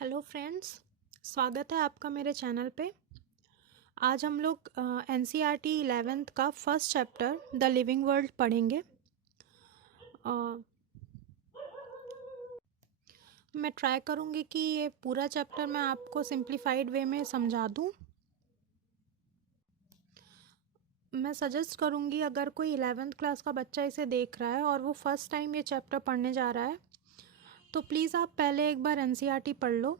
Hello friends, स्वागत है आपका मेरे चैनल पे। आज हम लोग एनसीईआरटी 11th का first chapter the living world पढ़ेंगे। मैं ट्राई करूँगी कि ये पूरा चैप्टर मैं आपको सिंप्लीफाइड वे में समझा दूँ। मैं सजेस्ट करूँगी अगर कोई 11th क्लास का बच्चा इसे देख रहा है और वो फर्स्ट टाइम ये चैप्टर पढ़ने जा रहा है तो प्लीज़ आप पहले एक बार एनसीईआरटी पढ़ लो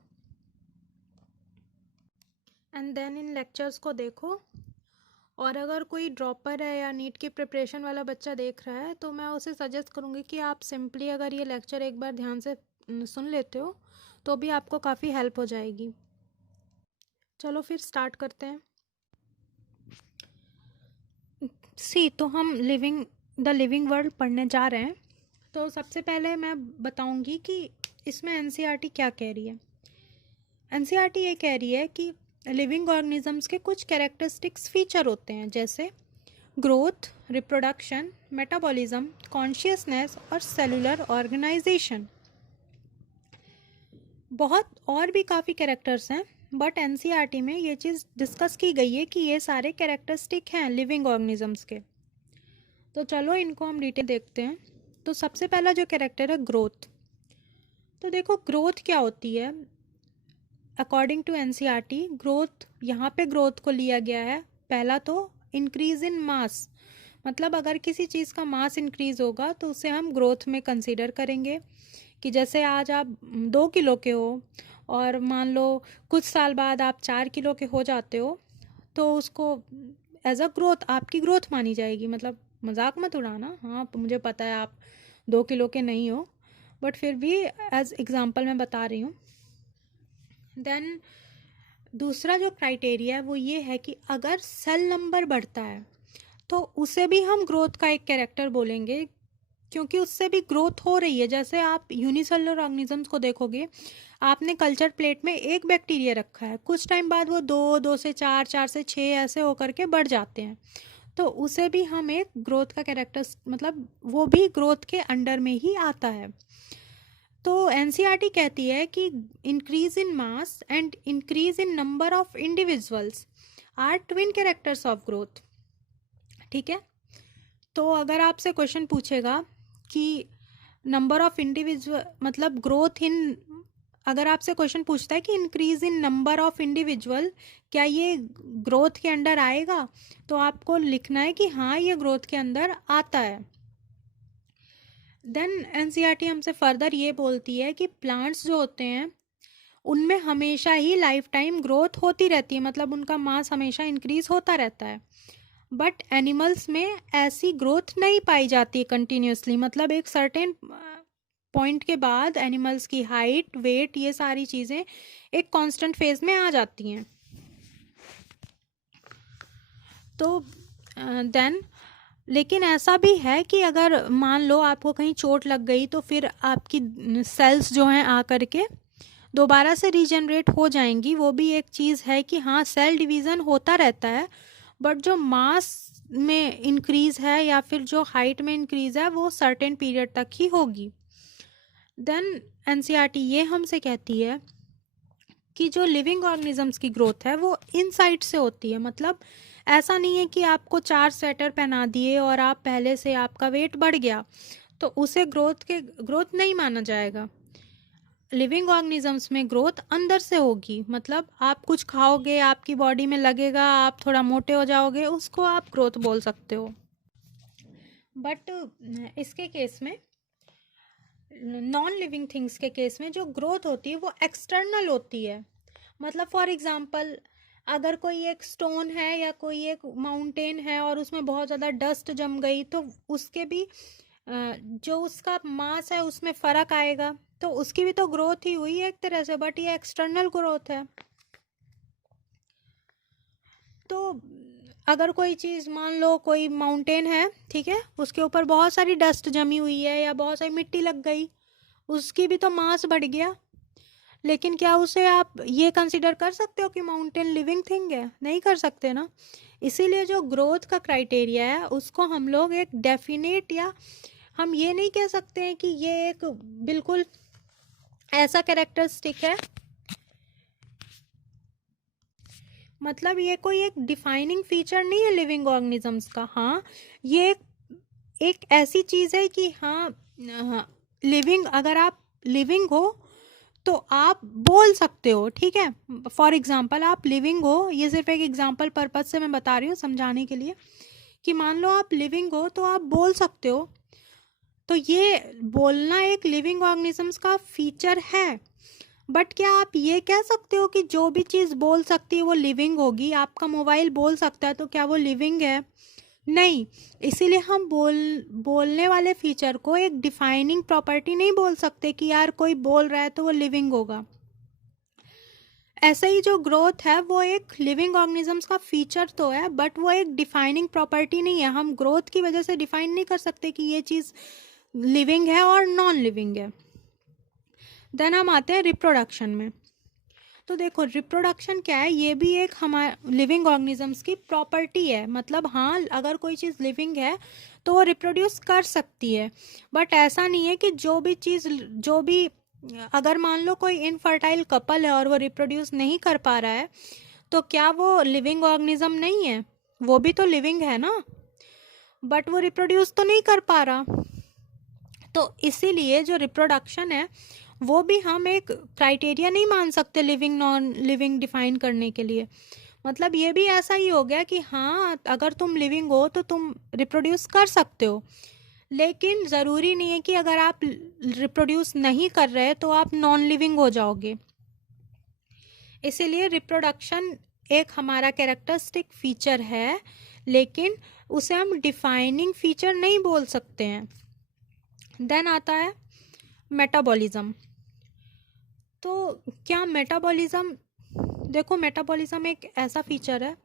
एंड देन इन लेक्चर्स को देखो। और अगर कोई ड्रॉपर है या नीट की प्रिपरेशन वाला बच्चा देख रहा है तो मैं उसे सजेस्ट करूँगी कि आप सिंपली अगर ये लेक्चर एक बार ध्यान से सुन लेते हो तो भी आपको काफ़ी हेल्प हो जाएगी। चलो फिर स्टार्ट करते हैं। तो हम द लिविंग वर्ल्ड पढ़ने जा रहे हैं। तो सबसे पहले मैं बताऊंगी कि इसमें एनसीईआरटी क्या कह रही है। एनसीईआरटी ये कह रही है कि लिविंग ऑर्गेनिजम्स के कुछ कैरेक्टरिस्टिक्स फीचर होते हैं, जैसे ग्रोथ, रिप्रोडक्शन, मेटाबॉलिज्म, कॉन्शियसनेस और सेलुलर ऑर्गेनाइजेशन। बहुत और भी काफ़ी कैरेक्टर्स हैं, बट एनसीईआरटी में ये चीज़ डिस्कस की गई है कि ये सारे कैरेक्टरिस्टिक हैं लिविंग ऑर्गेनिजम्स के। तो चलो इनको हम डिटेल देखते हैं। तो सबसे पहला जो कैरेक्टर है ग्रोथ। तो देखो ग्रोथ क्या होती है। अकॉर्डिंग टू एनसीईआरटी ग्रोथ, यहाँ पे ग्रोथ को लिया गया है पहला तो इंक्रीज इन मास, मतलब अगर किसी चीज़ का मास इंक्रीज होगा तो उसे हम ग्रोथ में कंसीडर करेंगे। कि जैसे आज आप 2 किलो के हो और मान लो कुछ साल बाद आप 4 किलो के हो जाते हो तो उसको एज अ ग्रोथ, आपकी ग्रोथ मानी जाएगी। मतलब मजाक मत उड़ाना, हाँ मुझे पता है आप 2 किलो के नहीं हो, बट फिर भी एज एग्जाम्पल मैं बता रही हूँ। देन दूसरा जो क्राइटेरिया है वो ये है कि अगर सेल नंबर बढ़ता है तो उसे भी हम ग्रोथ का एक कैरेक्टर बोलेंगे, क्योंकि उससे भी ग्रोथ हो रही है। जैसे आप यूनिसेलुलर ऑर्गेनिजम्स को देखोगे, आपने कल्चर प्लेट में एक बैक्टीरिया रखा है, कुछ टाइम बाद वो 2 से 4, 4 से 6 ऐसे होकर के बढ़ जाते हैं, तो उसे भी हम एक ग्रोथ का कैरेक्टर, मतलब वो भी ग्रोथ के अंडर में ही आता है। तो एनसीईआरटी कहती है कि increase in mass and increase in number of individuals are twin characters of growth. ठीक है, तो अगर आपसे क्वेश्चन पूछेगा कि नंबर ऑफ इंडिविजुअल मतलब ग्रोथ इन, अगर आपसे क्वेश्चन पूछता है कि increase in number of individual क्या ये ग्रोथ के अंडर आएगा, तो आपको लिखना है कि हाँ ये ग्रोथ के अंदर आता है। देन एनसीईआरटी हमसे फर्दर ये बोलती है कि प्लांट्स जो होते हैं उनमें हमेशा ही लाइफ टाइम ग्रोथ होती रहती है, मतलब उनका मास हमेशा इंक्रीज होता रहता है। बट एनिमल्स में ऐसी ग्रोथ नहीं पाई जाती कंटिन्यूसली, मतलब एक सर्टेन पॉइंट के बाद एनिमल्स की हाइट, वेट, ये सारी चीज़ें एक कांस्टेंट फेज में आ जाती हैं। तो देन लेकिन ऐसा भी है कि अगर मान लो आपको कहीं चोट लग गई तो फिर आपकी सेल्स जो हैं आ करके दोबारा से रीजनरेट हो जाएंगी। वो भी एक चीज़ है कि हाँ सेल डिवीज़न होता रहता है, बट जो मास में इंक्रीज है या फिर जो हाइट में इंक्रीज है वो सर्टेन पीरियड तक ही होगी। देन एनसीईआरटी ये हमसे कहती है कि जो लिविंग ऑर्गेनिजम्स की ग्रोथ है वो इनसाइड से होती है। मतलब ऐसा नहीं है कि आपको 4 स्वेटर पहना दिए और आप पहले से आपका वेट बढ़ गया तो उसे ग्रोथ नहीं माना जाएगा। लिविंग ऑर्गेनिजम्स में ग्रोथ अंदर से होगी, मतलब आप कुछ खाओगे, आपकी बॉडी में लगेगा, आप थोड़ा मोटे हो जाओगे, उसको आप ग्रोथ बोल सकते हो। बट इसके केस में, नॉन लिविंग थिंग्स के केस में जो ग्रोथ होती है वो एक्सटर्नल होती है। मतलब फॉर एग्जांपल अगर कोई एक स्टोन है या कोई एक माउंटेन है और उसमें बहुत ज़्यादा डस्ट जम गई तो उसके भी जो उसका मास है उसमें फ़र्क आएगा, तो उसकी भी तो ग्रोथ ही हुई है एक तरह से, बट ये एक्सटर्नल ग्रोथ है। तो अगर कोई चीज़, मान लो कोई माउंटेन है, ठीक है, उसके ऊपर बहुत सारी डस्ट जमी हुई है या बहुत सारी मिट्टी लग गई, उसकी भी तो मास बढ़ गया, लेकिन क्या उसे आप ये कंसिडर कर सकते हो कि माउंटेन लिविंग थिंग है? नहीं कर सकते ना। इसीलिए जो ग्रोथ का क्राइटेरिया है उसको हम लोग एक डेफिनेट, या हम ये नहीं कह सकते हैं कि ये एक बिल्कुल ऐसा कैरेक्टरिस्टिक है मतलब ये कोई एक डिफाइनिंग फीचर नहीं है लिविंग ऑर्गेनिजम्स का। हाँ, ये एक ऐसी चीज़ है कि हाँ, लिविंग, अगर आप लिविंग हो तो आप बोल सकते हो, ठीक है। फॉर एग्जाम्पल आप लिविंग हो, ये सिर्फ एक एग्जाम्पल पर्पज से मैं बता रही हूँ समझाने के लिए, कि मान लो आप लिविंग हो तो आप बोल सकते हो। तो ये बोलना एक लिविंग ऑर्गेनिजम्स का फीचर है। बट क्या आप ये कह सकते हो कि जो भी चीज़ बोल सकती है वो लिविंग होगी? आपका मोबाइल बोल सकता है तो क्या वो लिविंग है? नहीं। इसीलिए हम बोलने वाले फीचर को एक डिफाइनिंग प्रॉपर्टी नहीं बोल सकते कि यार कोई बोल रहा है तो वो लिविंग होगा। ऐसे ही जो ग्रोथ है वो एक लिविंग ऑर्गेनिजम्स का फीचर तो है, बट वो एक डिफाइनिंग प्रॉपर्टी नहीं है। हम ग्रोथ की वजह से डिफाइन नहीं कर सकते कि ये चीज़ लिविंग है और नॉन लिविंग है। देन हम आते हैं रिप्रोडक्शन में। तो देखो रिप्रोडक्शन क्या है, ये भी एक हमारे लिविंग ऑर्गेनिजम्स की प्रॉपर्टी है। मतलब हाँ, अगर कोई चीज़ लिविंग है तो वो रिप्रोड्यूस कर सकती है। बट ऐसा नहीं है कि जो भी अगर मान लो कोई इनफर्टाइल कपल है और वो रिप्रोड्यूस नहीं कर पा रहा है, तो क्या वो लिविंग ऑर्गेनिज्म नहीं है? वो भी तो लिविंग है ना, बट वो रिप्रोड्यूस तो नहीं कर पा रहा। तो इसीलिए जो रिप्रोडक्शन है वो भी हम एक क्राइटेरिया नहीं मान सकते लिविंग नॉन लिविंग डिफाइन करने के लिए। मतलब ये भी ऐसा ही हो गया कि हाँ, अगर तुम लिविंग हो तो तुम रिप्रोड्यूस कर सकते हो, लेकिन ज़रूरी नहीं है कि अगर आप रिप्रोड्यूस नहीं कर रहे तो आप नॉन लिविंग हो जाओगे। इसीलिए रिप्रोडक्शन एक हमारा कैरेक्टरिस्टिक फीचर है, लेकिन उसे हम डिफाइनिंग फीचर नहीं बोल सकते हैं। देन आता है मेटाबॉलिज्म। तो क्या मेटाबॉलिज्म, देखो मेटाबॉलिज्म एक ऐसा फीचर है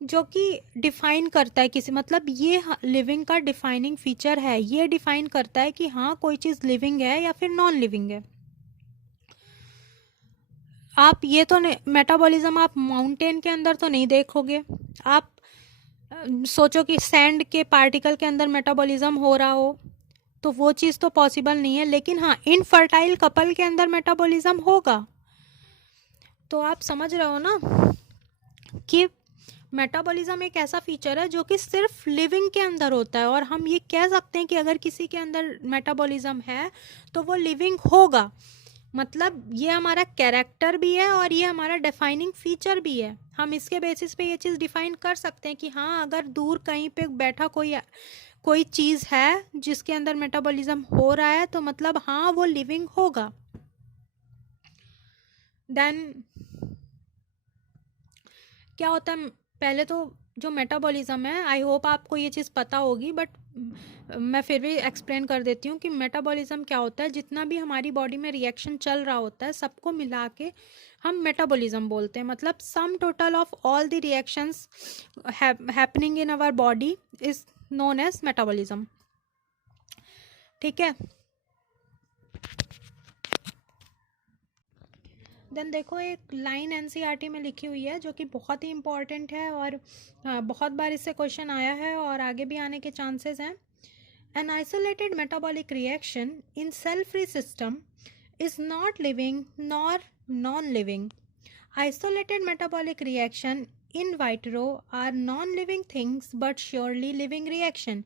जो कि डिफाइन करता है किसी, मतलब ये लिविंग का डिफाइनिंग फीचर है। ये डिफाइन करता है कि हाँ कोई चीज़ लिविंग है या फिर नॉन लिविंग है। आप ये तो मेटाबॉलिज्म आप माउंटेन के अंदर तो नहीं देखोगे। आप सोचो कि सैंड के पार्टिकल के अंदर मेटाबॉलिज्म हो रहा हो, तो वो चीज़ तो पॉसिबल नहीं है। लेकिन हाँ, इनफर्टाइल कपल के अंदर मेटाबॉलिज्म होगा। तो आप समझ रहे हो ना कि मेटाबॉलिज्म एक ऐसा फीचर है जो कि सिर्फ लिविंग के अंदर होता है, और हम ये कह सकते हैं कि अगर किसी के अंदर मेटाबॉलिज्म है तो वो लिविंग होगा। मतलब ये हमारा कैरेक्टर भी है और ये हमारा डिफाइनिंग फीचर भी है। हम इसके बेसिस पे ये चीज़ डिफाइन कर सकते हैं कि हाँ, अगर दूर कहीं पे बैठा कोई चीज़ है जिसके अंदर मेटाबॉलिज्म हो रहा है तो मतलब हाँ वो लिविंग होगा। देन क्या होता है, पहले तो जो मेटाबॉलिज्म है, आई होप आपको ये चीज़ पता होगी, बट मैं फिर भी एक्सप्लेन कर देती हूँ कि मेटाबॉलिज्म क्या होता है। जितना भी हमारी बॉडी में रिएक्शन चल रहा होता है सबको मिला के हम मेटाबॉलिज्म बोलते हैं। मतलब sum total of all the reactions happening in our body is known as metabolism. ठीक है। देन देखो एक लाइन एनसीईआरटी में लिखी हुई है जो कि बहुत ही इंपॉर्टेंट है, और बहुत बार इससे क्वेश्चन आया है और आगे भी आने के चांसेस हैं। An isolated metabolic reaction in cell free system is not living nor non-living. Isolated metabolic reaction in vitro are non-living things but surely living reaction.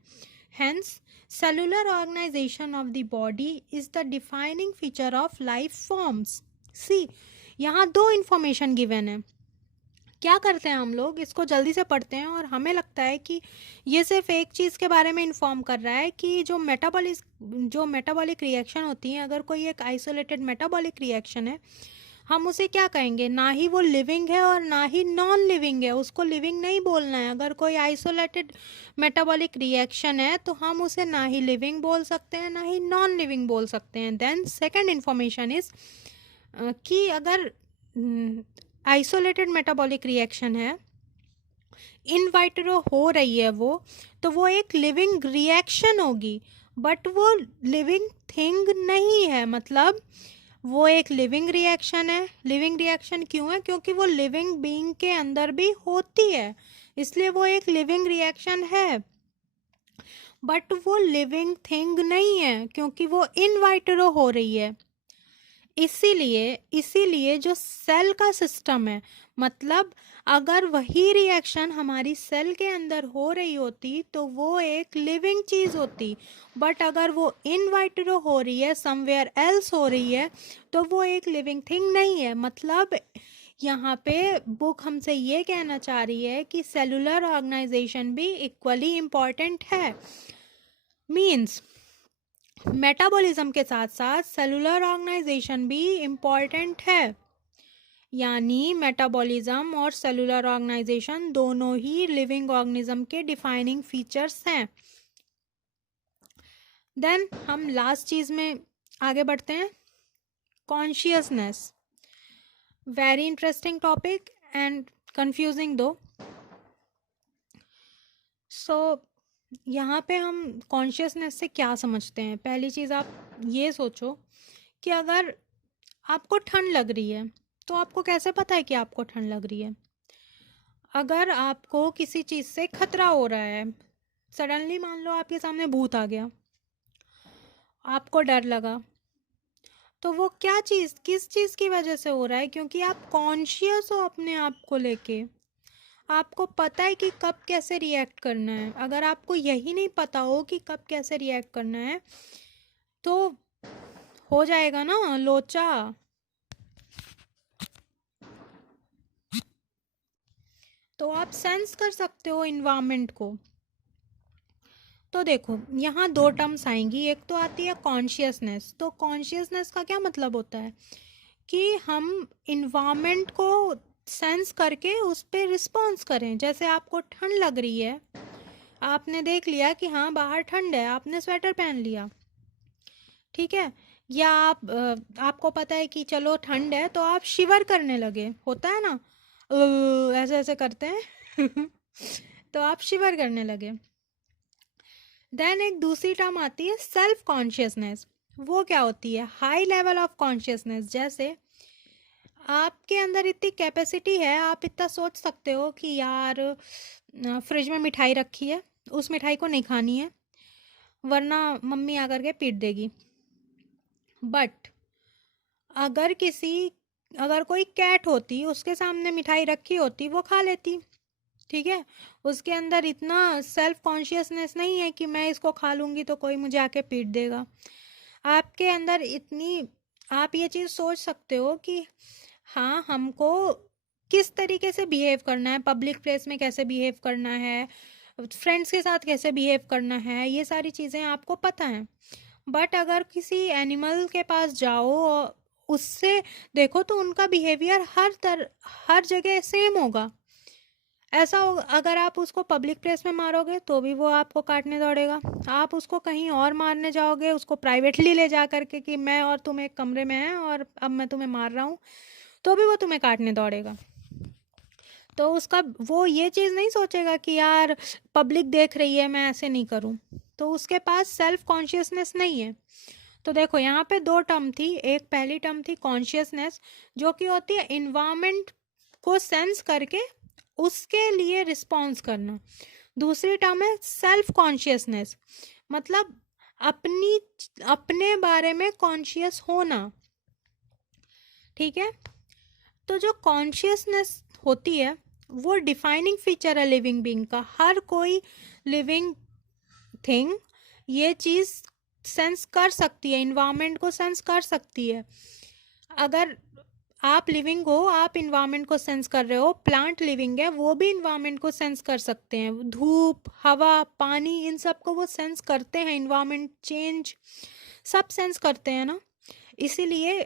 Hence, cellular organization of the body is the defining feature of life forms. See, यहाँ दो information given है। क्या करते हैं हम लोग, इसको जल्दी से पढ़ते हैं और हमें लगता है कि ये सिर्फ एक चीज़ के बारे में इन्फॉर्म कर रहा है कि जो मेटाबॉलिक रिएक्शन होती हैं, अगर कोई एक आइसोलेटेड मेटाबॉलिक रिएक्शन है, हम उसे क्या कहेंगे? ना ही वो लिविंग है और ना ही नॉन लिविंग है। उसको लिविंग नहीं बोलना है। अगर कोई आइसोलेटेड मेटाबॉलिक रिएक्शन है तो हम उसे ना ही लिविंग बोल सकते हैं ना ही नॉन लिविंग बोल सकते हैं। देन सेकेंड इन्फॉर्मेशन इज कि अगर आइसोलेटेड मेटाबॉलिक रिएक्शन है, इन वाइट्रो हो रही है वो, तो वो एक लिविंग रिएक्शन होगी, बट वो लिविंग थिंग नहीं है। मतलब वो एक लिविंग रिएक्शन है। लिविंग रिएक्शन क्यों है? क्योंकि वो लिविंग बीइंग के अंदर भी होती है, इसलिए वो एक लिविंग रिएक्शन है। बट वो लिविंग थिंग नहीं है क्योंकि वो इन वाइट्रो हो रही है। इसीलिए इसीलिए जो सेल का सिस्टम है, मतलब अगर वही रिएक्शन हमारी सेल के अंदर हो रही होती तो वो एक लिविंग चीज होती, बट अगर वो इन वाइट्रो हो रही है, समवेयर एल्स हो रही है, तो वो एक लिविंग थिंग नहीं है। मतलब यहाँ पे बुक हमसे ये कहना चाह रही है कि सेलुलर ऑर्गेनाइजेशन भी इक्वली इम्पॉर्टेंट है। मीन्स मेटाबॉलिज्म के साथ साथ सेलुलर ऑर्गेनाइजेशन भी इम्पॉर्टेंट है, यानी मेटाबॉलिज्म और सेलुलर ऑर्गेनाइजेशन दोनों ही लिविंग ऑर्गेनिज्म के डिफाइनिंग फीचर्स हैं। देन हम लास्ट चीज में आगे बढ़ते हैं, consciousness. Very interesting topic and confusing दो। सो यहाँ पे हम कॉन्शियसनेस से क्या समझते हैं। पहली चीज़ आप ये सोचो कि अगर आपको ठंड लग रही है तो आपको कैसे पता है कि आपको ठंड लग रही है। अगर आपको किसी चीज़ से खतरा हो रहा है, सडनली मान लो आपके सामने भूत आ गया, आपको डर लगा, तो वो क्या चीज़, किस चीज़ की वजह से हो रहा है, क्योंकि आप कॉन्शियस हो अपने आप को लेके, आपको पता है कि कब कैसे रिएक्ट करना है। अगर आपको यही नहीं पता हो कि कब कैसे रिएक्ट करना है तो हो जाएगा ना लोचा। तो आप सेंस कर सकते हो इन्वायरमेंट को। तो देखो यहाँ दो टर्म्स आएंगी, एक तो आती है कॉन्शियसनेस। तो कॉन्शियसनेस का क्या मतलब होता है कि हम इन्वायरमेंट को सेंस करके उस पर रिस्पॉन्स करें। जैसे आपको ठंड लग रही है, आपने देख लिया कि हाँ बाहर ठंड है, आपने स्वेटर पहन लिया, ठीक है, या आपको पता है कि चलो ठंड है तो आप शिवर करने लगे, होता है ना, ऐसे ऐसे करते हैं तो आप शिवर करने लगे। देन एक दूसरी टर्म आती है सेल्फ कॉन्शियसनेस। वो क्या होती है, हाई लेवल ऑफ कॉन्शियसनेस। जैसे आपके अंदर इतनी कैपेसिटी है, आप इतना सोच सकते हो कि यार फ्रिज में मिठाई रखी है, उस मिठाई को नहीं खानी है वरना मम्मी आकर के पीट देगी। बट अगर कोई कैट होती, उसके सामने मिठाई रखी होती, वो खा लेती, ठीक है, उसके अंदर इतना सेल्फ कॉन्शियसनेस नहीं है कि मैं इसको खा लूँगी तो कोई मुझे आके पीट देगा। आपके अंदर इतनी, आप ये चीज़ सोच सकते हो कि हाँ हमको किस तरीके से बिहेव करना है, पब्लिक प्लेस में कैसे बिहेव करना है, फ्रेंड्स के साथ कैसे बिहेव करना है, ये सारी चीज़ें आपको पता हैं। बट अगर किसी एनिमल के पास जाओ और उससे देखो तो उनका बिहेवियर हर जगह सेम होगा। ऐसा होगा, अगर आप उसको पब्लिक प्लेस में मारोगे तो भी वो आपको काटने दौड़ेगा, आप उसको कहीं और मारने जाओगे, उसको प्राइवेटली ले जा करके कि मैं और तुम एक कमरे में हैं और अब मैं तुम्हें मार रहा हूँ, तो भी वो तुम्हें काटने दौड़ेगा। तो उसका वो ये चीज़ नहीं सोचेगा कि यार पब्लिक देख रही है मैं ऐसे नहीं करूँ, तो उसके पास सेल्फ कॉन्शियसनेस नहीं है। तो देखो यहाँ पे दो टर्म थी, एक पहली टर्म थी कॉन्शियसनेस जो कि होती है इन्वायरमेंट को सेंस करके उसके लिए रिस्पॉन्स करना। दूसरी टर्म है सेल्फ कॉन्शियसनेस, मतलब अपने बारे में कॉन्शियस होना, ठीक है। तो जो कॉन्शियसनेस होती है वो डिफाइनिंग फीचर है लिविंग बीइंग का। हर कोई लिविंग थिंग ये चीज़ सेंस कर सकती है, इन्वायरमेंट को सेंस कर सकती है। अगर आप लिविंग हो, आप इन्वायरमेंट को सेंस कर रहे हो, प्लांट लिविंग है, वो भी इन्वायरमेंट को सेंस कर सकते हैं, धूप, हवा, पानी, इन सब को वो सेंस करते हैं, इन्वायरमेंट चेंज सब सेंस करते हैं ना। इसीलिए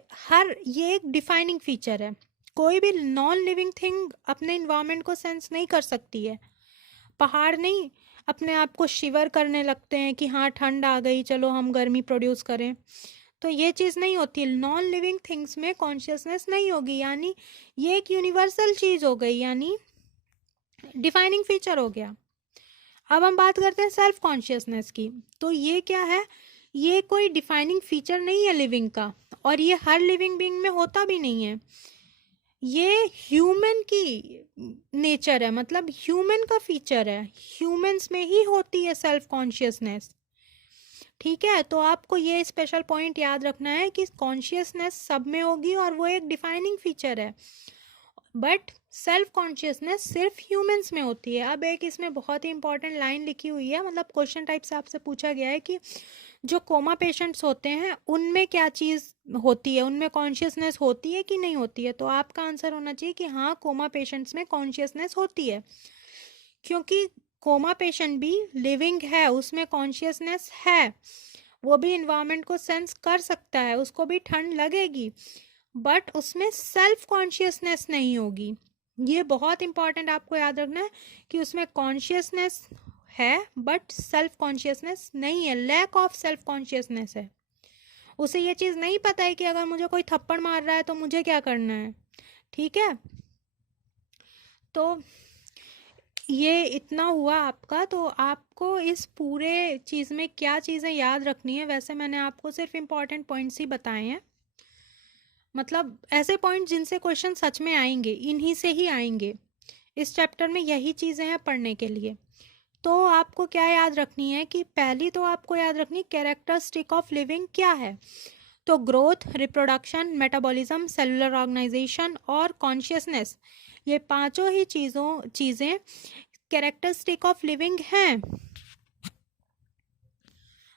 ये एक डिफाइनिंग फीचर है। कोई भी नॉन लिविंग थिंग अपने इन्वायरमेंट को सेंस नहीं कर सकती है। पहाड़ नहीं अपने आप को शिवर करने लगते हैं कि हाँ ठंड आ गई चलो हम गर्मी प्रोड्यूस करें, तो ये चीज़ नहीं होती। नॉन लिविंग थिंग्स में कॉन्शियसनेस नहीं होगी, यानी ये एक यूनिवर्सल चीज़ हो गई, यानी डिफाइनिंग फीचर हो गया। अब हम बात करते हैं सेल्फ कॉन्शियसनेस की। तो ये क्या है, ये कोई डिफाइनिंग फीचर नहीं है लिविंग का, और ये हर लिविंग बीइंग में होता भी नहीं है। ये ह्यूमन की नेचर है, मतलब ह्यूमन का फीचर है, ह्यूमंस में ही होती है सेल्फ कॉन्शियसनेस, ठीक है, तो आपको ये स्पेशल पॉइंट याद रखना है कि कॉन्शियसनेस सब में होगी और वो एक डिफाइनिंग फीचर है, बट सेल्फ कॉन्शियसनेस सिर्फ ह्यूमंस में होती है। अब एक इसमें बहुत ही इंपॉर्टेंट लाइन लिखी हुई है, मतलब क्वेश्चन टाइप से आपसे पूछा गया है कि जो कोमा पेशेंट्स होते हैं उनमें क्या चीज़ होती है, उनमें कॉन्शियसनेस होती है कि नहीं होती है। तो आपका आंसर होना चाहिए कि हाँ, कोमा पेशेंट्स में कॉन्शियसनेस होती है, क्योंकि कोमा पेशेंट भी लिविंग है, उसमें कॉन्शियसनेस है, वो भी इन्वायरमेंट को सेंस कर सकता है, उसको भी ठंड लगेगी, बट उसमें सेल्फ कॉन्शियसनेस नहीं होगी। ये बहुत इंपॉर्टेंट आपको याद रखना है कि उसमें कॉन्शियसनेस है बट सेल्फ कॉन्शियसनेस नहीं है, लैक ऑफ सेल्फ कॉन्शियसनेस है। उसे ये चीज़ नहीं पता है कि अगर मुझे कोई थप्पड़ मार रहा है तो मुझे क्या करना है। ठीक है, तो ये इतना हुआ आपका। तो आपको इस पूरे चीज़ में क्या चीज़ें याद रखनी है, वैसे मैंने आपको सिर्फ इम्पॉर्टेंट पॉइंट्स ही बताए हैं, मतलब ऐसे पॉइंट जिनसे क्वेश्चन सच में आएंगे, इन्हीं से ही आएंगे। इस चैप्टर में यही चीज़ें हैं पढ़ने के लिए। तो आपको क्या याद रखनी है कि पहली तो आपको याद रखनी कैरेक्टरिस्टिक ऑफ लिविंग क्या है। तो growth, reproduction, metabolism, cellular organisation और कॉन्शियसनेस, ये पांचों ही चीज़ें कैरेक्टरिस्टिक ऑफ लिविंग हैं।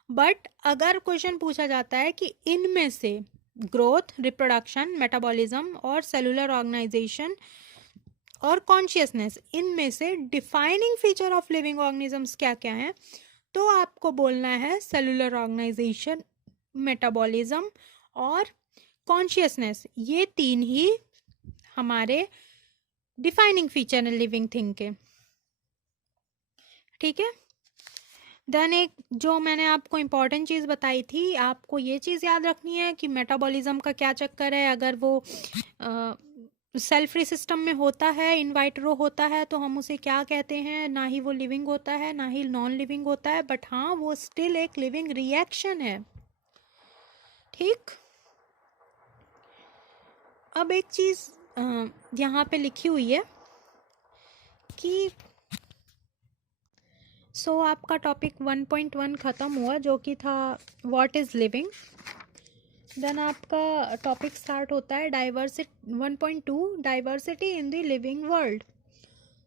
बट अगर क्वेश्चन पूछा जाता है कि इनमें से ग्रोथ, रिप्रोडक्शन, मेटाबॉलिज्म और सेलुलर ऑर्गेनाइजेशन और कॉन्शियसनेस, इनमें से defining feature of living organisms क्या क्या हैं, तो आपको बोलना है सेलुलर ऑर्गेनाइजेशन, मेटाबॉलिज्म और कॉन्शियसनेस, ये तीन ही हमारे डिफाइनिंग फीचर है लिविंग थिंग के। ठीक है, देन एक जो मैंने आपको इम्पॉर्टेंट चीज़ बताई थी, आपको ये चीज़ याद रखनी है कि मेटाबॉलिज्म का क्या चक्कर है। अगर वो सेल फ्री सिस्टम में होता है, इन वाइट्रो होता है, तो हम उसे क्या कहते हैं, ना ही वो लिविंग होता है ना ही नॉन लिविंग होता है, बट हाँ वो स्टिल एक लिविंग रिएक्शन है। ठीक, अब एक चीज़ यहाँ पे लिखी हुई है कि सो आपका टॉपिक 1.1 ख़त्म हुआ जो कि था व्हाट इज़ लिविंग। देन आपका टॉपिक स्टार्ट होता है diversity 1.2 diversity in the living world.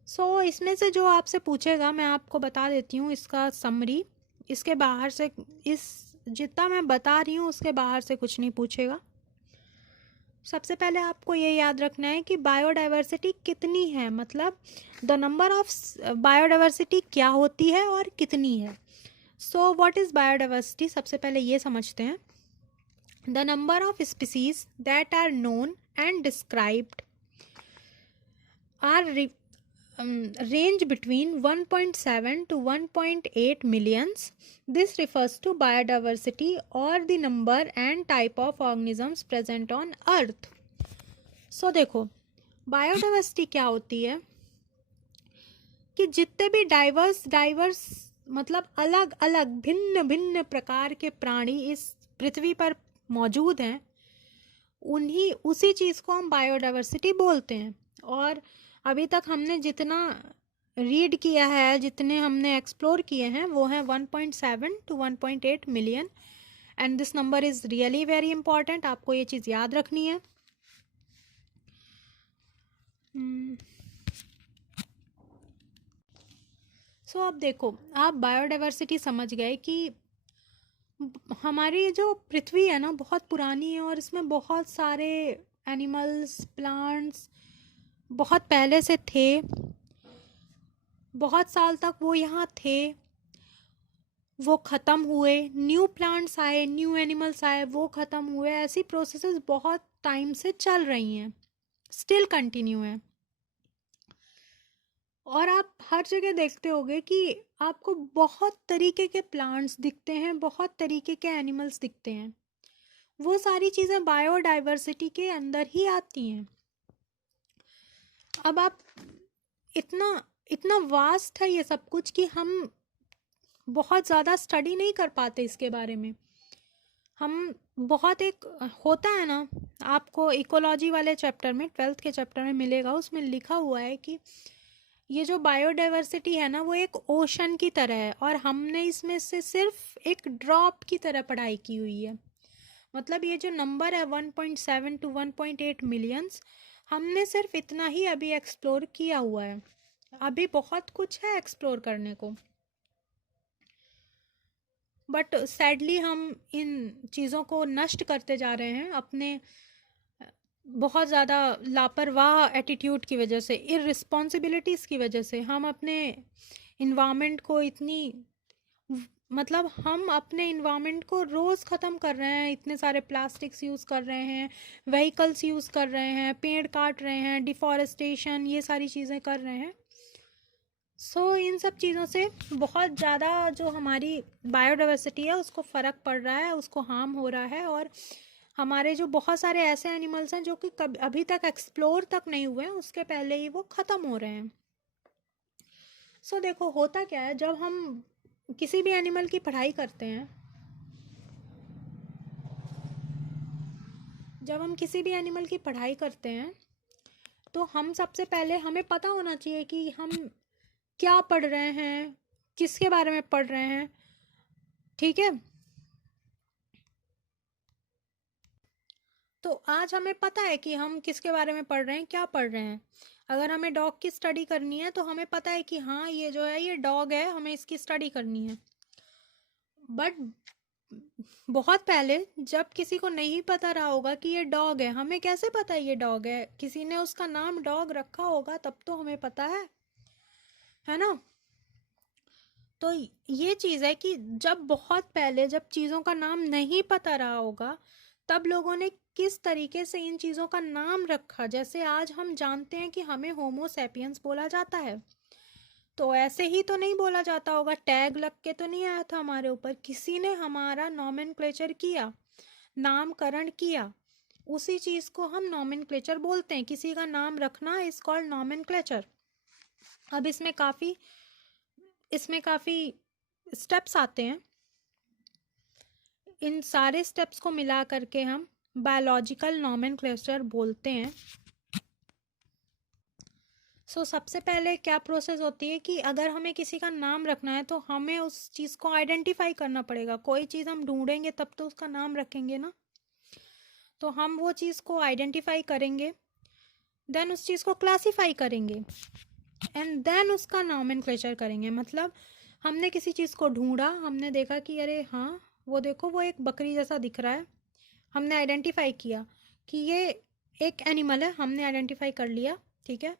So इसमें से जो आपसे पूछेगा मैं आपको बता देती हूँ इसका समरी। इसके बाहर से, इस जितना मैं बता रही हूँ उसके बाहर से कुछ नहीं पूछेगा। सबसे पहले आपको ये याद रखना है कि बायोडाइवर्सिटी कितनी है, मतलब द नंबर ऑफ बायोडाइवर्सिटी क्या होती है और कितनी है। सो व्हाट इज़ बायोडाइवर्सिटी, सबसे पहले ये समझते हैं। The number of species that are known and described are range between 1.7 to 1.8 millions. This refers to biodiversity or the number and type of organisms present on earth. So देखो biodiversity क्या होती है कि जितने भी डाइवर्स मतलब अलग अलग भिन्न भिन्न प्रकार के प्राणी इस पृथ्वी पर मौजूद हैं, उन्हीं उसी चीज़ को हम बायोडाइवर्सिटी बोलते हैं। और अभी तक हमने जितना रीड किया है, जितने हमने एक्सप्लोर किए हैं, वो हैं 1.7 to 1.8 million, and this number is really very important. आपको ये चीज़ याद रखनी है। सो अब देखो, आप बायोडाइवर्सिटी समझ गए कि हमारी जो पृथ्वी है ना बहुत पुरानी है और इसमें बहुत सारे एनिमल्स, प्लांट्स बहुत पहले से थे, बहुत साल तक वो यहाँ थे, वो ख़त्म हुए, न्यू प्लांट्स आए, न्यू एनिमल्स आए, वो ख़त्म हुए। ऐसी प्रोसेसेस बहुत टाइम से चल रही हैं, स्टिल कंटिन्यू है। और आप हर जगह देखते होंगे कि आपको बहुत तरीके के प्लांट्स दिखते हैं, बहुत तरीके के एनिमल्स दिखते हैं। वो सारी चीज़ें बायोडाइवर्सिटी के अंदर ही आती हैं। अब आप इतना इतना वास्ट है ये सब कुछ कि हम बहुत ज़्यादा स्टडी नहीं कर पाते इसके बारे में। हम बहुत एक होता है ना, आपको इकोलॉजी वाले चैप्टर में, 12th के चैप्टर में मिलेगा, उसमें लिखा हुआ है कि ये जो बायोडाइवर्सिटी है ना वो एक ओशन की तरह है, और हमने इसमें से सिर्फ एक ड्रॉप की तरह पढ़ाई की हुई है। मतलब ये जो नंबर है 1.7 to 1.8 मिलियंस, हमने सिर्फ इतना ही अभी एक्सप्लोर किया हुआ है। अभी बहुत कुछ है एक्सप्लोर करने को, बट सैडली हम इन चीज़ों को नष्ट करते जा रहे हैं अपने बहुत ज़्यादा लापरवाह एटीट्यूड की वजह से, इररिस्पॉन्सिबिलिटीज़ की वजह से। हम अपने इन्वायरमेंट को इतनी, मतलब हम अपने इन्वायरमेंट को रोज़ ख़त्म कर रहे हैं। इतने सारे प्लास्टिक्स यूज़ कर रहे हैं, व्हीकल्स यूज़ कर रहे हैं, पेड़ काट रहे हैं, डिफॉरेस्टेशन, ये सारी चीज़ें कर रहे हैं। इन सब चीज़ों से बहुत ज़्यादा जो हमारी बायोडाइवर्सिटी है उसको फ़र्क पड़ रहा है, उसको हार्म हो रहा है। और हमारे जो बहुत सारे ऐसे एनिमल्स हैं जो कि कभी अभी तक एक्सप्लोर तक नहीं हुए हैं, उसके पहले ही वो ख़त्म हो रहे हैं। देखो होता क्या है, जब हम किसी भी एनिमल की पढ़ाई करते हैं, जब हम किसी भी एनिमल की पढ़ाई करते हैं तो हम सबसे पहले हमें पता होना चाहिए कि हम क्या पढ़ रहे हैं, किसके बारे में पढ़ रहे हैं। ठीक है, तो आज हमें पता है कि हम किसके बारे में पढ़ रहे हैं, क्या पढ़ रहे हैं। अगर हमें डॉग की स्टडी करनी है तो हमें पता है कि हाँ ये जो है ये डॉग है, हमें इसकी स्टडी करनी है। बट बहुत पहले जब किसी को नहीं पता रहा होगा कि ये डॉग है, हमें कैसे पता है ये डॉग है? किसी ने उसका नाम डॉग रखा होगा तब तो हमें पता है ना। तो ये चीज़ है कि जब बहुत पहले जब चीज़ों का नाम नहीं पता रहा होगा, तब लोगों ने किस तरीके से इन चीज़ों का नाम रखा। जैसे आज हम जानते हैं कि हमें होमो सैपियंस बोला जाता है, तो ऐसे ही तो नहीं बोला जाता होगा, टैग लग के तो नहीं आया था हमारे ऊपर। किसी ने हमारा नॉमेनक्लेचर किया, नामकरण किया, उसी चीज़ को हम नॉमेनक्लेचर बोलते हैं। किसी का नाम रखना इज कॉल्ड नॉमेनक्लेचर। अब इसमें काफ़ी स्टेप्स आते हैं। इन सारे स्टेप्स को मिला करके हम बायोलॉजिकल नॉमेनक्लेचर बोलते हैं। सबसे पहले क्या प्रोसेस होती है कि अगर हमें किसी का नाम रखना है तो हमें उस चीज़ को आइडेंटिफाई करना पड़ेगा। कोई चीज़ हम ढूंढेंगे तब तो उसका नाम रखेंगे ना। तो हम वो चीज़ को आइडेंटिफाई करेंगे, देन उस चीज़ को क्लासीफाई करेंगे, एंड देन उसका नॉमेनक्लेचर करेंगे। मतलब हमने किसी चीज़ को ढूंढा, हमने देखा कि अरे हाँ वो देखो वो एक बकरी जैसा दिख रहा है, हमने आइडेंटिफाई किया कि ये एक एनिमल है, हमने आइडेंटिफाई कर लिया। ठीक है,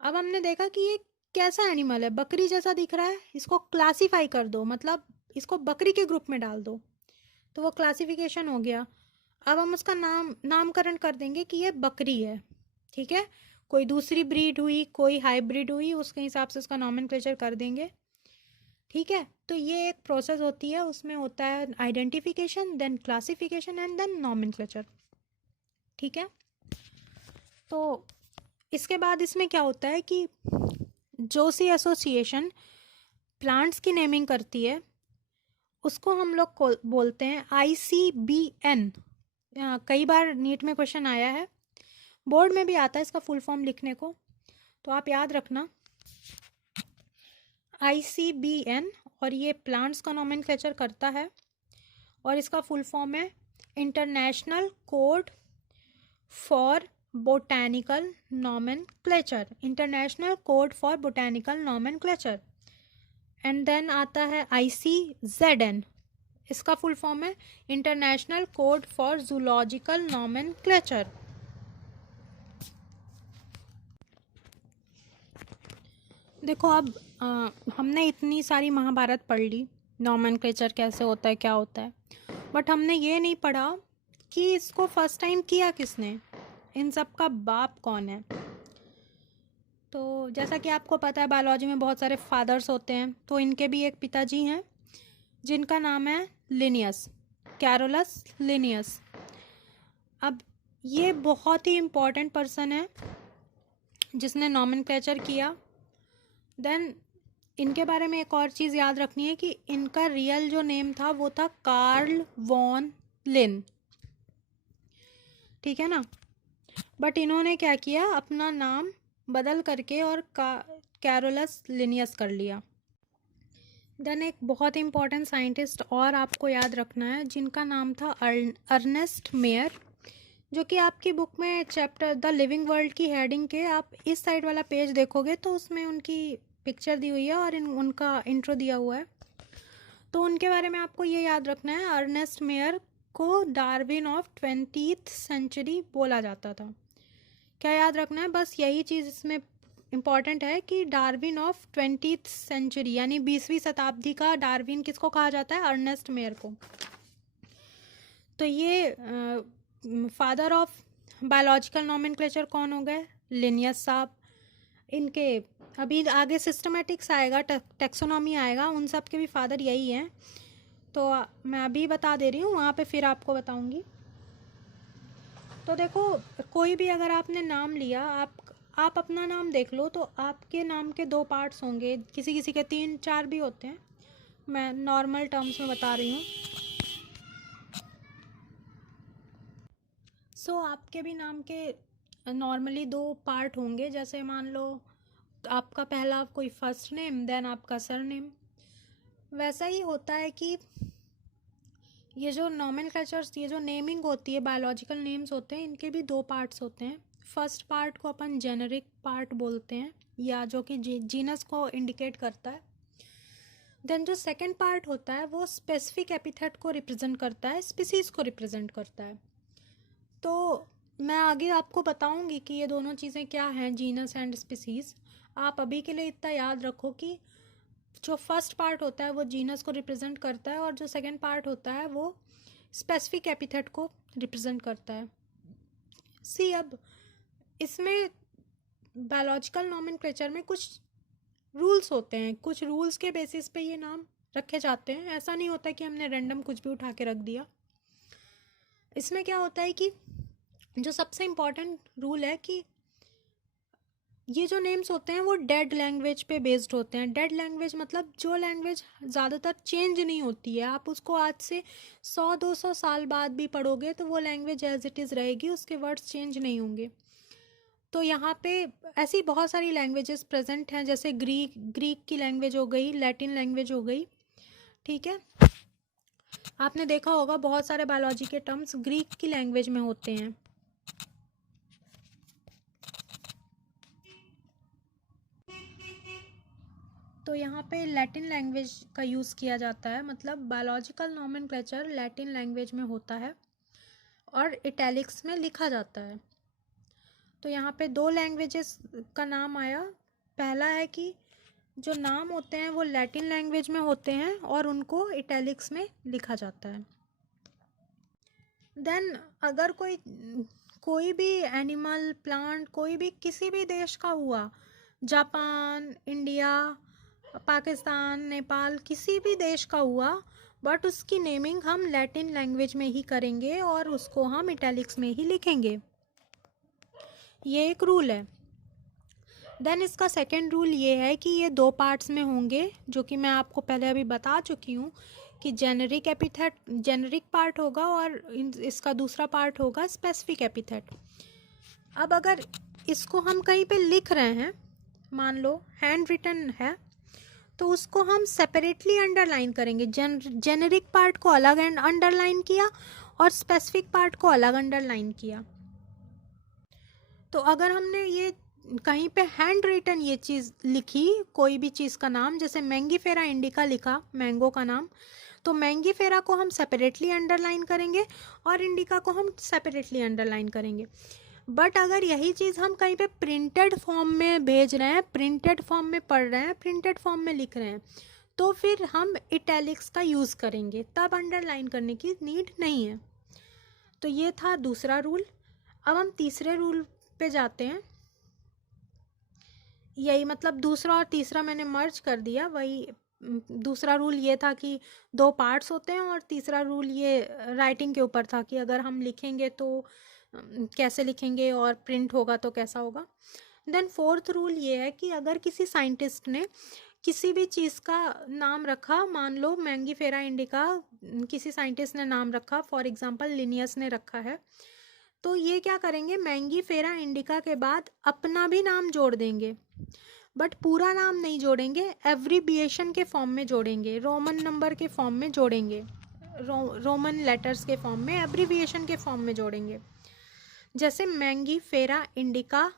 अब हमने देखा कि ये कैसा एनिमल है, बकरी जैसा दिख रहा है, इसको क्लासीफाई कर दो, मतलब इसको बकरी के ग्रुप में डाल दो, तो वो क्लासिफिकेशन हो गया। अब हम उसका नामकरण कर देंगे कि ये बकरी है। ठीक है, कोई दूसरी ब्रीड हुई, कोई हाइब्रिड हुई, उसके हिसाब से उसका नॉमेनक्लेचर कर देंगे। ठीक है, तो ये एक प्रोसेस होती है, उसमें होता है identification, then classification and then nomenclature. ठीक है, तो इसके बाद इसमें क्या होता है कि जोशी एसोसिएशन प्लांट्स की नेमिंग करती है, उसको हम लोग बोलते हैं ICBN। कई बार नीट में क्वेश्चन आया है, बोर्ड में भी आता है इसका फुल फॉर्म लिखने को, तो आप याद रखना ICBN। और ये प्लांट्स का नॉमेनक्लेचर करता है, और इसका फुल फॉर्म है International Code for Botanical Nomenclature, International Code for Botanical Nomenclature. And then आता है ICZN, इसका फुल फॉर्म है International Code for Zoological Nomenclature. देखो अब हमने इतनी सारी महाभारत पढ़ ली, नॉमेनक्लेचर कैसे होता है क्या होता है, बट हमने ये नहीं पढ़ा कि इसको फर्स्ट टाइम किया किसने, इन सब का बाप कौन है। तो जैसा कि आपको पता है बायोलॉजी में बहुत सारे फादर्स होते हैं, तो इनके भी एक पिताजी हैं जिनका नाम है लिनियस, कैरोलस लिनियस। अब ये बहुत ही इम्पोर्टेंट पर्सन है जिसने नॉमेनक्लेचर किया। देन इनके बारे में एक और चीज़ याद रखनी है कि इनका रियल जो नेम था वो था कार्ल वॉन लिन। ठीक है ना, बट इन्होंने क्या किया, अपना नाम बदल करके और कैरोलस लिनियस कर लिया। देन एक बहुत इंपॉर्टेंट साइंटिस्ट और आपको याद रखना है जिनका नाम था अर्नेस्ट मेयर, जो कि आपकी बुक में चैप्टर द लिविंग वर्ल्ड की हेडिंग के आप इस साइड वाला पेज देखोगे तो उसमें उनकी पिक्चर दी हुई है और उनका इंट्रो दिया हुआ है। तो उनके बारे में आपको ये याद रखना है, अर्नेस्ट मेयर को डार्विन ऑफ 20th सेंचुरी बोला जाता था। क्या याद रखना है, बस यही चीज़ इसमें इम्पॉर्टेंट है कि डार्विन ऑफ 20th सेंचुरी यानी 20वीं शताब्दी का डार्विन किसको कहा जाता है, अर्नेस्ट मेयर को। तो ये फादर ऑफ बायोलॉजिकल नॉमेनक्लेचर कौन हो गए, लिनियस साहब। इनके अभी आगे सिस्टमेटिक्स आएगा, टेक्सोनॉमी आएगा, उन सब के भी फादर यही हैं। तो मैं अभी बता दे रही हूँ, वहाँ पे फिर आपको बताऊँगी। तो देखो, कोई भी अगर आपने नाम लिया, आप अपना नाम देख लो तो आपके नाम के 2 पार्ट्स होंगे, किसी किसी के 3-4 भी होते हैं, मैं नॉर्मल टर्म्स में बता रही हूँ। सो आपके भी नाम के नॉर्मली 2 पार्ट होंगे, जैसे मान लो आपका पहला कोई फर्स्ट नेम, देन आपका सरनेम। वैसा ही होता है कि ये जो नॉमेनक्लेचर्स, ये जो नेमिंग होती है, बायोलॉजिकल नेम्स होते हैं, इनके भी 2 पार्ट्स होते हैं। फर्स्ट पार्ट को अपन जेनेरिक पार्ट बोलते हैं, या जो कि जीनस को इंडिकेट करता है। देन जो सेकंड पार्ट होता है वो स्पेसिफिक एपिथेट को रिप्रेजेंट करता है, स्पीसीज को रिप्रेजेंट करता है। तो मैं आगे आपको बताऊंगी कि ये दोनों चीज़ें क्या हैं, जीनस एंड स्पीसीज। आप अभी के लिए इतना याद रखो कि जो फर्स्ट पार्ट होता है वो जीनस को रिप्रेजेंट करता है और जो सेकंड पार्ट होता है वो स्पेसिफिक एपिथेट को रिप्रेजेंट करता है। सी, अब इसमें बायोलॉजिकल नॉमेनक्लेचर में कुछ रूल्स होते हैं, कुछ रूल्स के बेसिस पे ये नाम रखे जाते हैं। ऐसा नहीं होता कि हमने रैंडम कुछ भी उठा के रख दिया। इसमें क्या होता है कि जो सबसे इम्पॉर्टेंट रूल है कि ये जो नेम्स होते हैं वो डेड लैंग्वेज पे बेस्ड होते हैं। डेड लैंग्वेज मतलब जो लैंग्वेज ज़्यादातर चेंज नहीं होती है, आप उसको आज से 100-200 साल बाद भी पढ़ोगे तो वो लैंग्वेज एज इट इज़ रहेगी, उसके वर्ड्स चेंज नहीं होंगे। तो यहाँ पे ऐसी बहुत सारी लैंग्वेजेस प्रेजेंट हैं, जैसे ग्रीक की लैंग्वेज हो गई, लैटिन लैंग्वेज हो गई, ठीक है। आपने देखा होगा बहुत सारे बायोलॉजी के टर्म्स ग्रीक की लैंग्वेज में होते हैं। तो यहाँ पे लैटिन लैंग्वेज का यूज़ किया जाता है, मतलब बायोलॉजिकल नॉमेनक्लेचर लैटिन लैंग्वेज में होता है और इटैलिक्स में लिखा जाता है। तो यहाँ पे 2 लैंग्वेजेस का नाम आया। पहला है कि जो नाम होते हैं वो लैटिन लैंग्वेज में होते हैं और उनको इटैलिक्स में लिखा जाता है। देन अगर कोई भी एनिमल, प्लांट, कोई भी किसी भी देश का हुआ, जापान, इंडिया, पाकिस्तान, नेपाल, किसी भी देश का हुआ, बट उसकी नेमिंग हम लैटिन लैंग्वेज में ही करेंगे और उसको हम इटैलिक्स में ही लिखेंगे। ये एक रूल है। देन इसका सेकेंड रूल ये है कि ये 2 पार्ट्स में होंगे, जो कि मैं आपको पहले अभी बता चुकी हूँ कि जेनेरिक एपिथेट, जेनेरिक पार्ट होगा और इसका दूसरा पार्ट होगा स्पेसिफिक एपिथेट। अब अगर इसको हम कहीं पे लिख रहे हैं, मान लो हैंड रिटन है, तो उसको हम सेपरेटली अंडरलाइन करेंगे। जेनेरिक पार्ट को अलग अंडरलाइन किया और स्पेसिफिक पार्ट को अलग अंडरलाइन किया। तो अगर हमने ये कहीं पे हैंड रिटन ये चीज़ लिखी, कोई भी चीज़ का नाम, जैसे मैंगीफेरा इंडिका लिखा, मैंगो का नाम, तो मैंगीफेरा को हम सेपरेटली अंडरलाइन करेंगे और इंडिका को हम सेपरेटली अंडरलाइन करेंगे। बट अगर यही चीज़ हम कहीं पे प्रिंटेड फॉर्म में भेज रहे हैं, प्रिंटेड फॉर्म में पढ़ रहे हैं, प्रिंटेड फॉर्म में लिख रहे हैं, तो फिर हम इटैलिक्स का यूज़ करेंगे, तब अंडरलाइन करने की नीड नहीं है। तो ये था दूसरा रूल। अब हम तीसरे रूल पे जाते हैं। यही मतलब दूसरा और तीसरा मैंने मर्ज कर दिया। वही दूसरा रूल ये था कि 2 पार्ट्स होते हैं और तीसरा रूल ये राइटिंग के ऊपर था कि अगर हम लिखेंगे तो कैसे लिखेंगे और प्रिंट होगा तो कैसा होगा। देन फोर्थ रूल ये है कि अगर किसी साइंटिस्ट ने किसी भी चीज़ का नाम रखा, मान लो मैंगीफेरा इंडिका किसी साइंटिस्ट ने नाम रखा, फॉर एग्जांपल लिनियस ने रखा है, तो ये क्या करेंगे, मैंगीफेरा इंडिका के बाद अपना भी नाम जोड़ देंगे। बट पूरा नाम नहीं जोड़ेंगे, एब्रीबिएशन के फॉर्म में जोड़ेंगे, रोमन नंबर के फॉर्म में जोड़ेंगे, रोमन लेटर्स के फॉर्म में, एब्रीविएशन के फॉर्म में जोड़ेंगे। जैसे मैंगी, फेरा, इंडिका,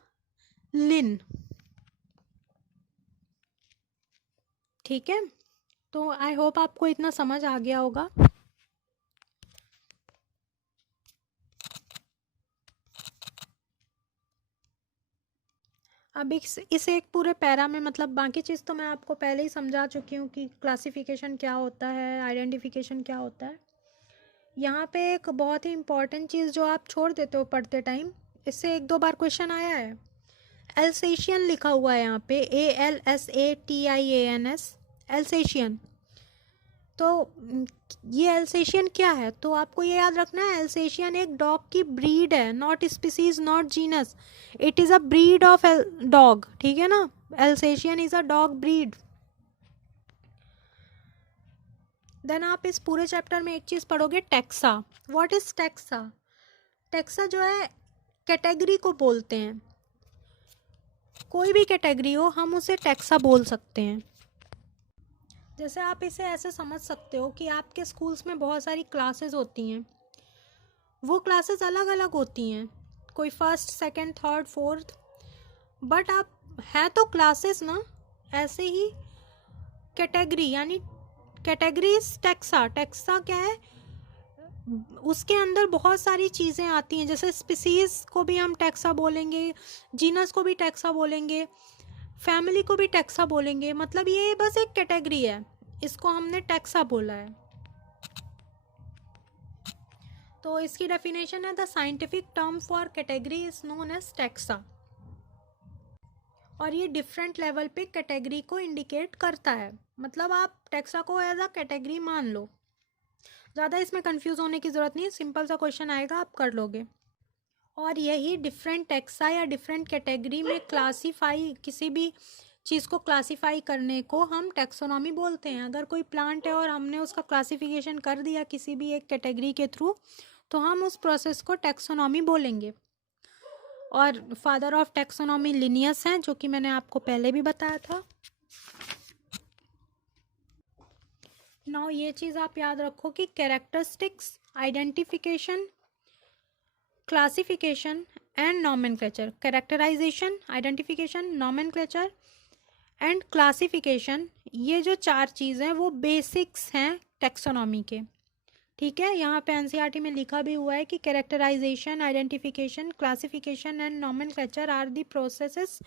लिन। ठीक है, तो आई होप आपको इतना समझ आ गया होगा। अब इस एक पूरे पैरा में, मतलब बाकी चीज़ तो मैं आपको पहले ही समझा चुकी हूँ कि क्लासिफिकेशन क्या होता है, आइडेंटिफिकेशन क्या होता है। यहाँ पे एक बहुत ही इंपॉर्टेंट चीज़ जो आप छोड़ देते हो पढ़ते टाइम, इससे एक दो बार क्वेश्चन आया है। एल्सेशियन लिखा हुआ है यहाँ पे, ALSATIANS, एल्सेशियन। तो ये एल्सेशियन क्या है, तो आपको ये याद रखना है, एल्सेशियन एक डॉग की ब्रीड है, not species, not genus, it is a breed of dog. ठीक है ना, Alsatian is a dog breed. Then आप इस पूरे चैप्टर में एक चीज़ पढ़ोगे, taxa. What is taxa? Taxa जो है कैटेगरी को बोलते हैं, कोई भी कैटेगरी हो हम उसे टैक्सा बोल सकते हैं। जैसे आप इसे ऐसे समझ सकते हो कि आपके स्कूल्स में बहुत सारी क्लासेस होती हैं, वो क्लासेस अलग अलग होती हैं, कोई first, second, third, fourth, but आप है तो क्लासेस ना, ऐसे ही कैटेगरी, यानी कैटेगरी टैक्सा। टैक्सा क्या है, उसके अंदर बहुत सारी चीज़ें आती हैं, जैसे स्पीसीज को भी हम टैक्सा बोलेंगे, जीनस को भी टैक्सा बोलेंगे, फैमिली को भी टैक्सा बोलेंगे, मतलब ये बस एक कैटेगरी है, इसको हमने टैक्सा बोला है। तो इसकी डेफिनेशन है, the scientific term for category is known as taxa. और ये डिफरेंट लेवल पे कैटेगरी को इंडिकेट करता है, मतलब आप टैक्सा को एज अ कैटेगरी मान लो। ज़्यादा इसमें कंफ्यूज होने की ज़रूरत नहीं है, सिंपल सा क्वेश्चन आएगा, आप कर लोगे। और यही डिफरेंट टैक्सा या डिफरेंट कैटेगरी में क्लासीफाई, किसी भी चीज़ को क्लासीफाई करने को हम टैक्सोनॉमी बोलते हैं। अगर कोई प्लांट है और हमने उसका क्लासिफिकेशन कर दिया किसी भी एक कैटेगरी के थ्रू, तो हम उस प्रोसेस को टैक्सोनॉमी बोलेंगे। और फादर ऑफ टैक्सोनॉमी लिनियस हैं, जो कि मैंने आपको पहले भी बताया था। नाउ ये चीज़ आप याद रखो कि characteristics, identification, classification and nomenclature, characterisation, identification, nomenclature and classification, ये जो चार चीज़ हैं वो बेसिक्स हैं टैक्सोनॉमी के। ठीक है, यहाँ पे एनसीईआरटी में लिखा भी हुआ है कि characterisation, identification, classification and nomenclature are the processes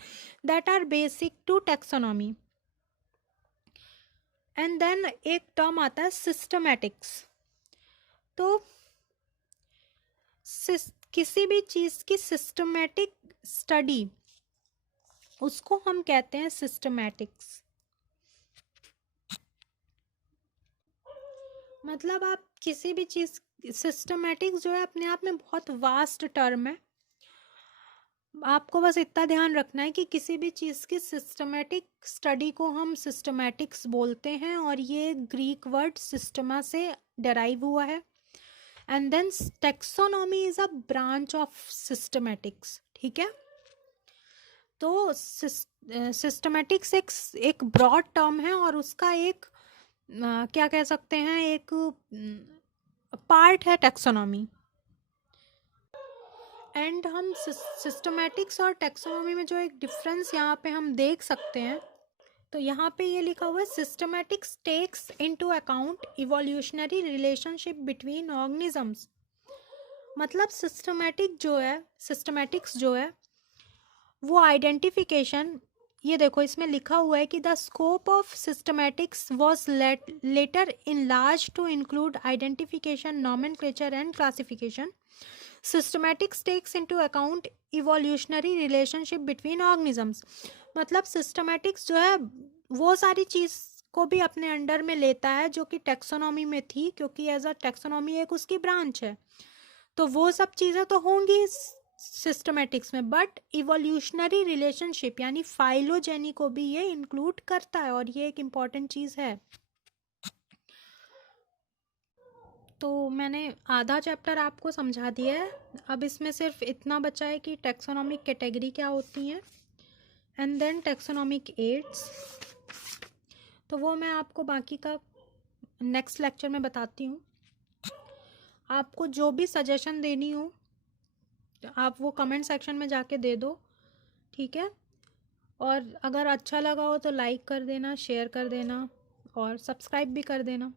that are basic to taxonomy. And then एक टर्म आता है सिस्टमैटिक्स। तो किसी भी चीज़ की सिस्टमैटिक स्टडी, उसको हम कहते हैं सिस्टमैटिक्स। मतलब आप किसी भी चीज़, सिस्टमैटिक्स जो है अपने आप में बहुत वास्ट टर्म है, आपको बस इतना ध्यान रखना है कि किसी भी चीज़ की सिस्टमैटिक स्टडी को हम सिस्टमैटिक्स बोलते हैं, और ये ग्रीक वर्ड सिस्टमा से डेराइव हुआ है। And then taxonomy is a branch of systematics. ठीक है, तो सिस्टमैटिक्स एक ब्रॉड टर्म है, और उसका एक क्या कह सकते हैं, एक पार्ट है टैक्सोनॉमी। एंड हम सिस्टमैटिक्स और टैक्सोनॉमी में जो एक डिफरेंस यहाँ पे हम देख सकते हैं, तो यहाँ पे ये लिखा हुआ है, systematics takes into account evolutionary relationship between organisms. मतलब सिस्टमैटिक्स जो है वो आइडेंटिफिकेशन, ये देखो इसमें लिखा हुआ है कि the scope of systematics was later in large to include identification, nomenclature and classification. Systematics takes into account evolutionary relationship between organisms. मतलब सिस्टमैटिक्स जो है वो सारी चीज़ को भी अपने अंडर में लेता है जो कि टैक्सोनॉमी में थी, क्योंकि एज अ टैक्सोनॉमी एक उसकी ब्रांच है, तो वो सब चीज़ें तो होंगी सिस्टमैटिक्स में, बट इवोल्यूशनरी रिलेशनशिप यानी फाइलोजेनी को भी ये इंक्लूड करता है, और ये एक इम्पॉर्टेंट चीज़ है। तो मैंने आधा चैप्टर आपको समझा दिया है, अब इसमें सिर्फ इतना बचा है कि टैक्सोनॉमिक कैटेगरी क्या होती हैं, एंड देन टेक्सोनॉमिक एड्स, तो वो मैं आपको बाकी का नेक्स्ट लेक्चर में बताती हूँ। आपको जो भी सजेशन देनी हो आप वो कमेंट सेक्शन में जाके दे दो, ठीक है। और अगर अच्छा लगा हो तो लाइक कर देना, शेयर कर देना और सब्सक्राइब भी कर देना।